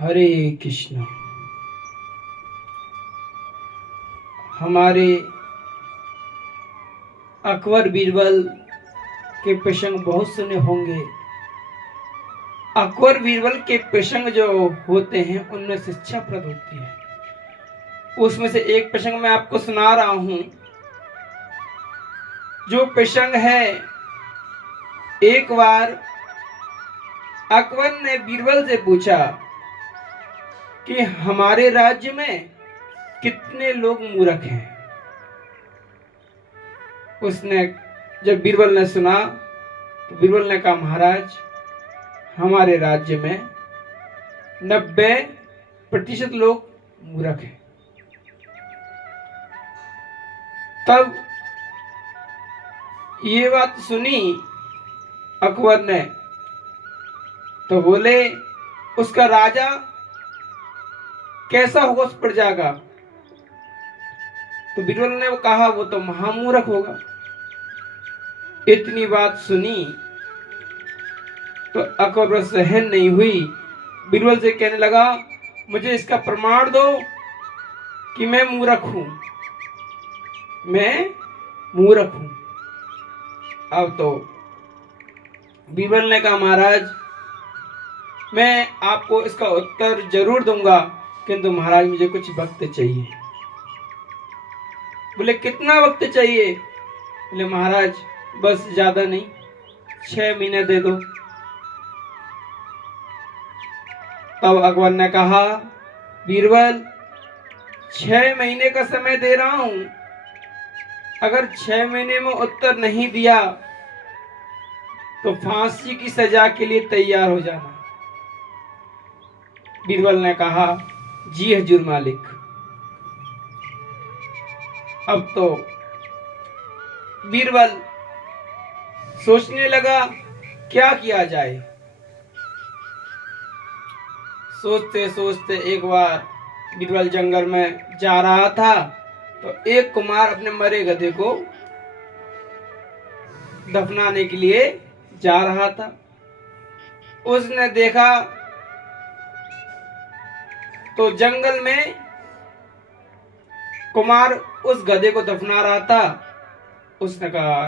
हरे कृष्ण। हमारे अकबर बीरबल के प्रसंग बहुत सुने होंगे। अकबर बीरबल के प्रसंग जो होते हैं उनमें शिक्षाप्रद होती है। उसमें से एक प्रसंग मैं आपको सुना रहा हूं। जो प्रसंग है, एक बार अकबर ने बीरबल से पूछा कि हमारे राज्य में कितने लोग मूर्ख हैं। उसने जब बीरबल ने सुना तो बीरबल ने कहा, महाराज, हमारे राज्य में 90% लोग मूर्ख हैं। तब ये बात सुनी अकबर ने तो बोले, उसका राजा कैसा होगा उस प्रजा का? तो बीरबल ने कहा, वो तो महामूर्ख होगा। इतनी बात सुनी तो अकबर सहन नहीं हुई। बीरबल से कहने लगा, मुझे इसका प्रमाण दो कि मैं मूर्ख हूं, मैं मूर्ख हूं। अब तो बीरबल ने कहा, महाराज, मैं आपको इसका उत्तर जरूर दूंगा, किंतु महाराज मुझे कुछ वक्त चाहिए। बोले, कितना वक्त चाहिए? बोले, महाराज बस ज्यादा नहीं, 6 महीने दे दो। तब अकबर ने कहा, बीरबल, 6 महीने का समय दे रहा हूं, अगर 6 महीने में उत्तर नहीं दिया तो फांसी की सजा के लिए तैयार हो जाना। बीरबल ने कहा, जी हजूर मालिक। अब तो बीरबल सोचने लगा क्या किया जाए। सोचते सोचते एक बार बीरबल जंगल में जा रहा था तो एक कुमार अपने मरे गधे को दफनाने के लिए जा रहा था। उसने देखा तो जंगल में कुमार उस गधे को दफना रहा था। उसने कहा,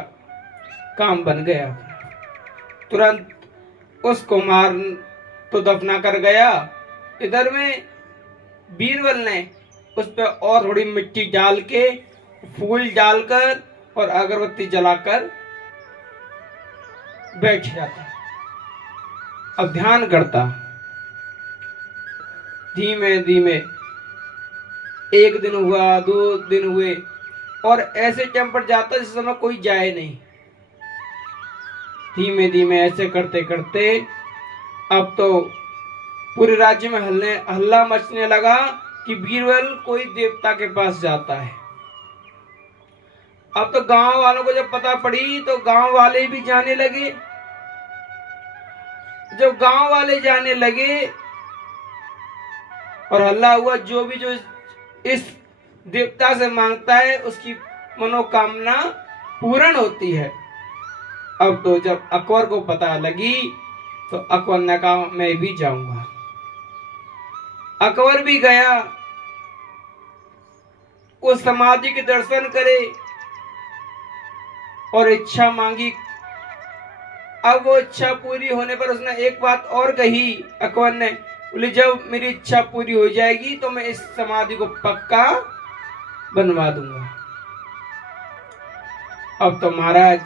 काम बन गया। तुरंत उस कुमार तो दफना कर गया। इधर में बीरबल ने उस पर और थोड़ी मिट्टी डाल के, फूल डालकर और अगरबत्ती जलाकर बैठ जाता, अब ध्यान करता। धीमे धीमे 1 दिन हुआ, 2 दिन हुए, और ऐसे टाइम पर जाता जिस समय कोई जाए नहीं। धीमे धीमे ऐसे करते करते अब तो पूरे राज्य में हल्ला मचने लगा कि बीरबल कोई देवता के पास जाता है। अब तो गांव वालों को जब पता पड़ी तो गांव वाले भी जाने लगे। जब गांव वाले जाने लगे और हल्ला हुआ, जो इस देवता से मांगता है उसकी मनोकामना पूर्ण होती है। अब तो जब अकबर को पता लगी तो अकबर ने कहा, मैं भी जाऊंगा। अकबर भी गया, उस समाधि के दर्शन करे और इच्छा मांगी। अब वो इच्छा पूरी होने पर उसने एक बात और कही अकबर ने, बोले, जब मेरी इच्छा पूरी हो जाएगी तो मैं इस समाधि को पक्का बनवा दूंगा। अब तो महाराज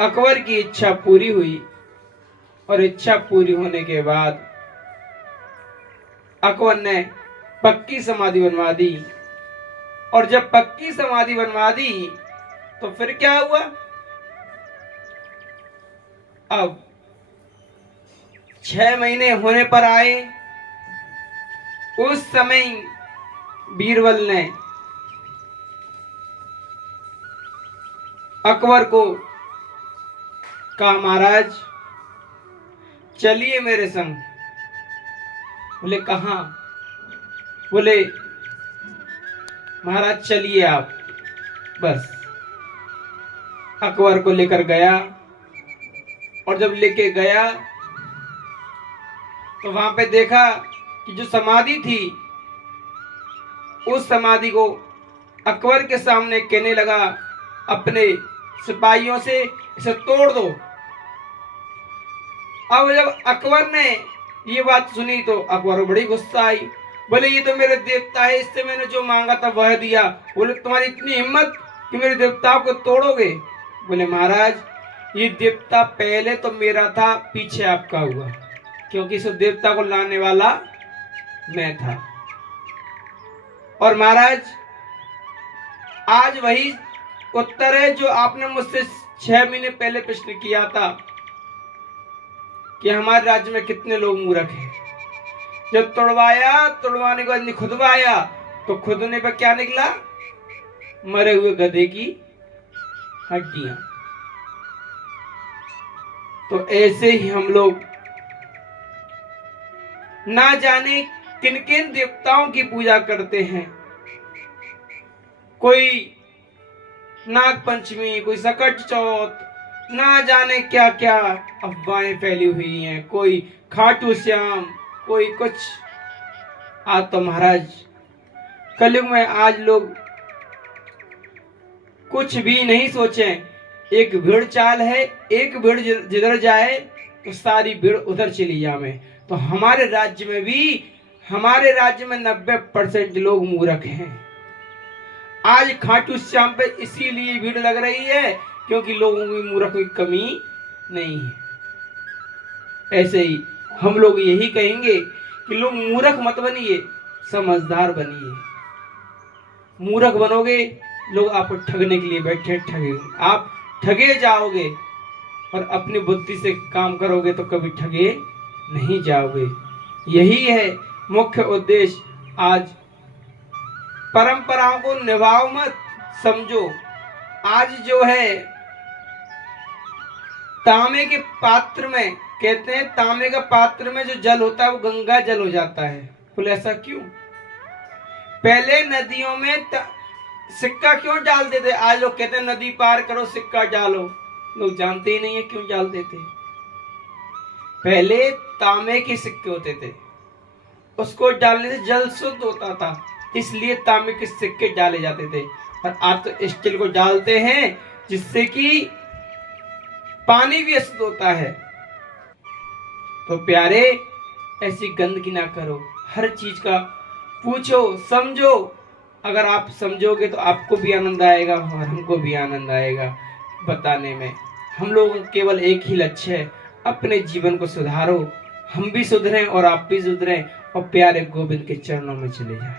अकबर की इच्छा पूरी हुई, और इच्छा पूरी होने के बाद अकबर ने पक्की समाधि बनवा दी। और जब पक्की समाधि बनवा दी तो फिर क्या हुआ? अब 6 महीने होने पर आए। उस समय बीरबल ने अकबर को कहा, महाराज चलिए मेरे संग। बोले, कहां? बोले, महाराज चलिए आप। बस अकबर को लेकर गया, और जब लेके गया तो वहां पे देखा कि जो समाधि थी, उस समाधि को अकबर के सामने कहने लगा अपने सिपाहियों से, इसे तोड़ दो। अब जब अकबर ने ये बात सुनी तो अकबर को बड़ी गुस्सा आई। बोले ये तो मेरे देवता है, इससे मैंने जो मांगा था वह दिया। बोले तुम्हारी इतनी हिम्मत कि मेरे देवताओं को तोड़ोगे? बोले महाराज ये देवता पहले तो मेरा था, पीछे आपका हुआ, क्योंकि इस देवता को लाने वाला मैं था। और महाराज आज वही उत्तर है जो आपने मुझसे 6 महीने पहले प्रश्न किया था कि हमारे राज्य में कितने लोग मूर्ख हैं। जब तोड़वाया, तोड़वाने के बाद खुदवाया तो खुदने पर क्या निकला? मरे हुए गधे की हड्डियां। तो ऐसे ही हम लोग ना जाने किन किन देवताओं की पूजा करते हैं। कोई नाग पंचमी, कोई सकट चौथ, ना जाने क्या क्या अफवाहें फैली हुई हैं। कोई खाटू श्याम, कोई कुछ। आज तो महाराज कलयुग में आज लोग कुछ भी नहीं सोचें। एक भीड़ चाल है, एक भीड़ जिधर जाए तो सारी भीड़ उधर चली जावे। तो हमारे राज्य में भी, हमारे राज्य में 90% लोग मूर्ख हैं। आज खाटू श्याम पे इसीलिए भीड़ लग रही है क्योंकि लोगों की मूर्खों की कमी नहीं है। ऐसे ही हम लोग यही कहेंगे कि लोग मूर्ख मत बनिए, समझदार बनिए। मूर्ख बनोगे लोग आपको ठगने के लिए बैठे ठगेंगे, आप ठगे जाओगे। और अपनी बुद्धि से काम करोगे तो कभी ठगे नहीं जाओगे। यही है मुख्य उद्देश्य। आज परंपराओं को निभाओ मत, समझो। आज जो है तांबे के पात्र में, कहते हैं तांबे का पात्र में जो जल होता है वो गंगा जल हो जाता है। बोले ऐसा क्यों? पहले नदियों में सिक्का क्यों डालते थे? आज लोग कहते हैं नदी पार करो सिक्का डालो। लोग जानते ही नहीं है क्यों डालते थे। पहले तांबे के सिक्के होते थे, उसको डालने से जल शुद्ध होता था, इसलिए तांबे के सिक्के डाले जाते थे। और आज तो स्टील को डालते हैं जिससे कि पानी भी अशुद्ध होता है। तो प्यारे ऐसी गंदगी ना करो, हर चीज का पूछो, समझो। अगर आप समझोगे तो आपको भी आनंद आएगा और हमको भी आनंद आएगा बताने में। हम लोगों का केवल एक ही लक्ष्य है, अपने जीवन को सुधारो, हम भी सुधरें और आप भी सुधरें और प्यारे गोविंद के चरणों में चले जाएं।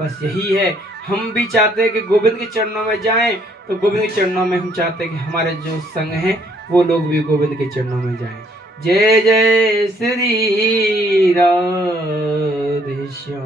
बस यही है। हम भी चाहते हैं कि गोविंद के चरणों में जाएं, तो गोविंद के चरणों में हम चाहते हैं कि हमारे जो संग हैं वो लोग भी गोविंद के चरणों में जाएं। जय जय श्री राधे श्याम।